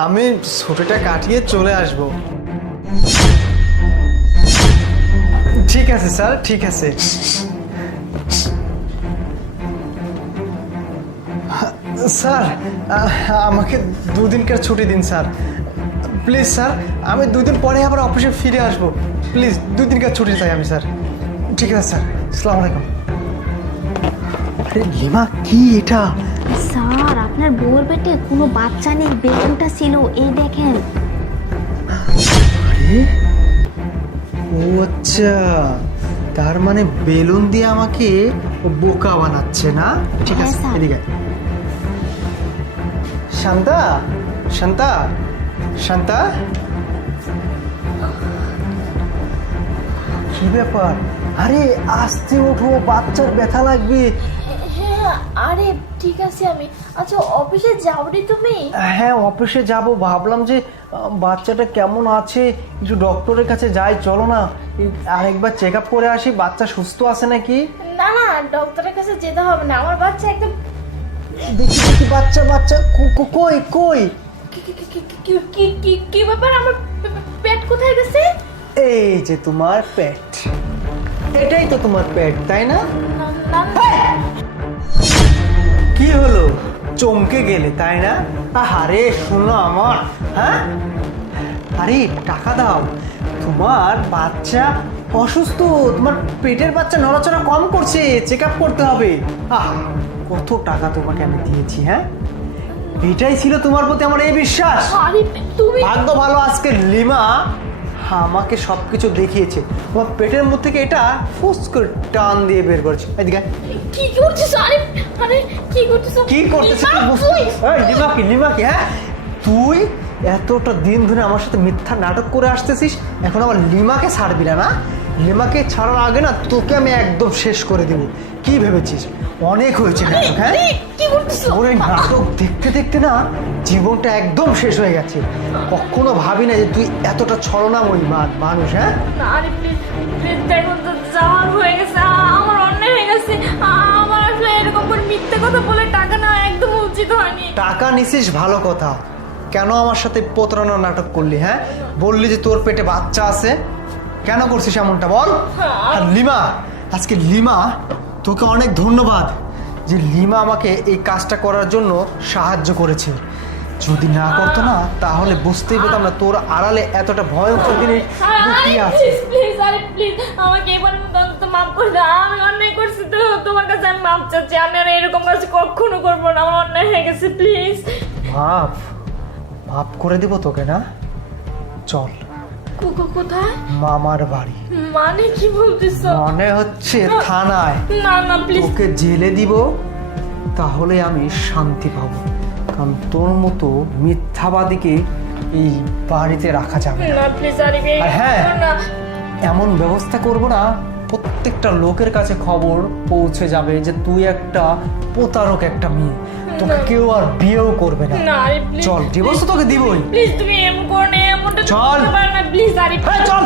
আমি ছুটিটা কাটিয়ে চলে আসব। ঠিক আছে স্যার, ঠিক আছে। স্যার আমাকে দুদিনকার ছুটি দিন স্যার, প্লিজ স্যার। আমি 2 দিন পরে আবার অফিসে ফিরে আসবো, প্লিজ 2 দিনকার ছুটি চাই আমি স্যার। ঠিক আছে স্যার, আসসালামু আলাইকুম। আরে লিমা, কি এটা? স্যার আপনার বউয়ের পেটে কোনো বাচ্চা নেই, বেলুনটা ছিল, এই দেখেন। আরে ও আচ্ছা, তার মানে বেলুন দিয়ে আমাকে বোকা বানাচ্ছে না? ঠিক হ্যাঁ, আছে, স্যার। এদিকে আয়। শান্তা, শান্তা, শান্তা, কি ব্যাপার? আরে আস্তে ওঠো, বাচ্চার ব্যথা লাগবে। হ্যাঁ, আরে ঠিক আছে আমি। আচ্ছা অফিসে যাওনি তুমি? হ্যাঁ অফিসে যাব, ভাবলাম যে বাচ্চাটা কেমন আছে, কিছু ডক্টরের কাছে যাই, চলো না আরেকবার চেক আপ করে আসি, বাচ্চা সুস্থ আছে নাকি। না না, ডক্টরের কাছে যেতে হবে না, আমার বাচ্চা একদম। দেখি দেখি, বাচ্চা বাচ্চা কই কই? কি ব্যাপার, আমার পেট কোথায় গেছে? এই যে তোমার পেট, এটাই তো তোমার পেট, তাই না? কি হলো, চমকে গেলে তাই না? আরে শোনো আমার, হ্যাঁ আরে টাকা দাও, তোমার বাচ্চা অসুস্থ, তোমার পেটের বাচ্চা নড়াচড়া কম করছে, চেক আপ করতে হবে। কত টাকা তোমাকে আমি দিয়েছি, হ্যাঁ এটাই ছিল তোমার প্রতি আমার এই বিশ্বাস। আরে তুমি ভাগ্য ভালো, আজকে লিমা আমাকে সবকিছু দেখিয়েছে, তোমার পেটের মধ্যে থেকে এটা ফুস করে টান দিয়ে বের করেছে। এদিকে কি করছিস? আরে আরে কি করছিস? কি করতেছিস তুই? লিমা কি, লিমা কি? হ্যাঁ তুই এতটা দিন ধরে আমার সাথে মিথ্যা নাটক করে আসতেছিস, এখন আমার লিমাকে ছাড়বি না? না, লিমাকে ছাড়ার আগে না তোকে আমি একদম শেষ করে দেব। কি ভেবেছিস অনেক হয়েছে নাটক? হ্যাঁ কি করছিস? ওর এই নাটক দেখতে দেখতে না জীবনটা একদম শেষ হয়ে গেছে। কখনো ভাবি না যে তুই এতটা ছলনাময়ী মানুষ। হ্যাঁ না আরে প্লিজ প্লিজ, দেখো তো যাওয়ার হয়ে গেছে, আমার অন্যায় হয়ে গেছে। আমার আসলে এরকম করে মিথ্যে কথা বলে টাকা নেওয়া একদম উচিত হয়নি। টাকা নিছিস ভালো কথা, কেন আমার সাথে প্রতারণার নাটক করলি? হ্যাঁ বললি যে তোর পেটে বাচ্চা আছে, কেন করছিস এমনটা বল? আর লিমা, আজকে লিমা তোকে অনেক ধন্যবাদ যে লিমা আমাকে এই কাজটা করার জন্য সাহায্য করেছে। যদি না করতো না তাহলে বুঝতেই পেতাম না তোর আড়ালে এতটা ভয়ঙ্কর জিনিস লুকিয়ে আছে। প্লিজ প্লিজ, আরে প্লিজ আমাকে এবার তো মাফ করে দাও, আমি অন্যায় করছি তো তোমার কাছে আমি মাফ চাচ্ছি, আমি আর এরকম কাজ কখনো করবো না, আমার অন্যায় হয়ে গেছে, প্লিজ। মাফ মাফ করে দিব তোকে, না? চল কোথায়? মামার বাড়ি। মানে কি বলতেছো? মনে হচ্ছে থানায়। না না প্লিজ। তোকে জেলে দিব, তাহলে আমি শান্তি পাবো, কারণ তোর মতো মিথ্যাবাদীকে এই বাড়িতে রাখা যাবে না। না প্লিজ, আরে আর হ্যাঁ, না এমন ব্যবস্থা করব না প্রত্যেকটা লোকের কাছে খবর পৌঁছে যাবে যে তুই একটা প্রতারক, একটা মেয়ে, তোকে কেউ আর বিয়েও করবে না। না আরে প্লিজ, চল, ডিভোর্স তো তোকে দিবই। প্লিজ তুমি এমন করো না, এমনটা চল। করতে পারো না, প্লিজ আরে হ্যাঁ, চল।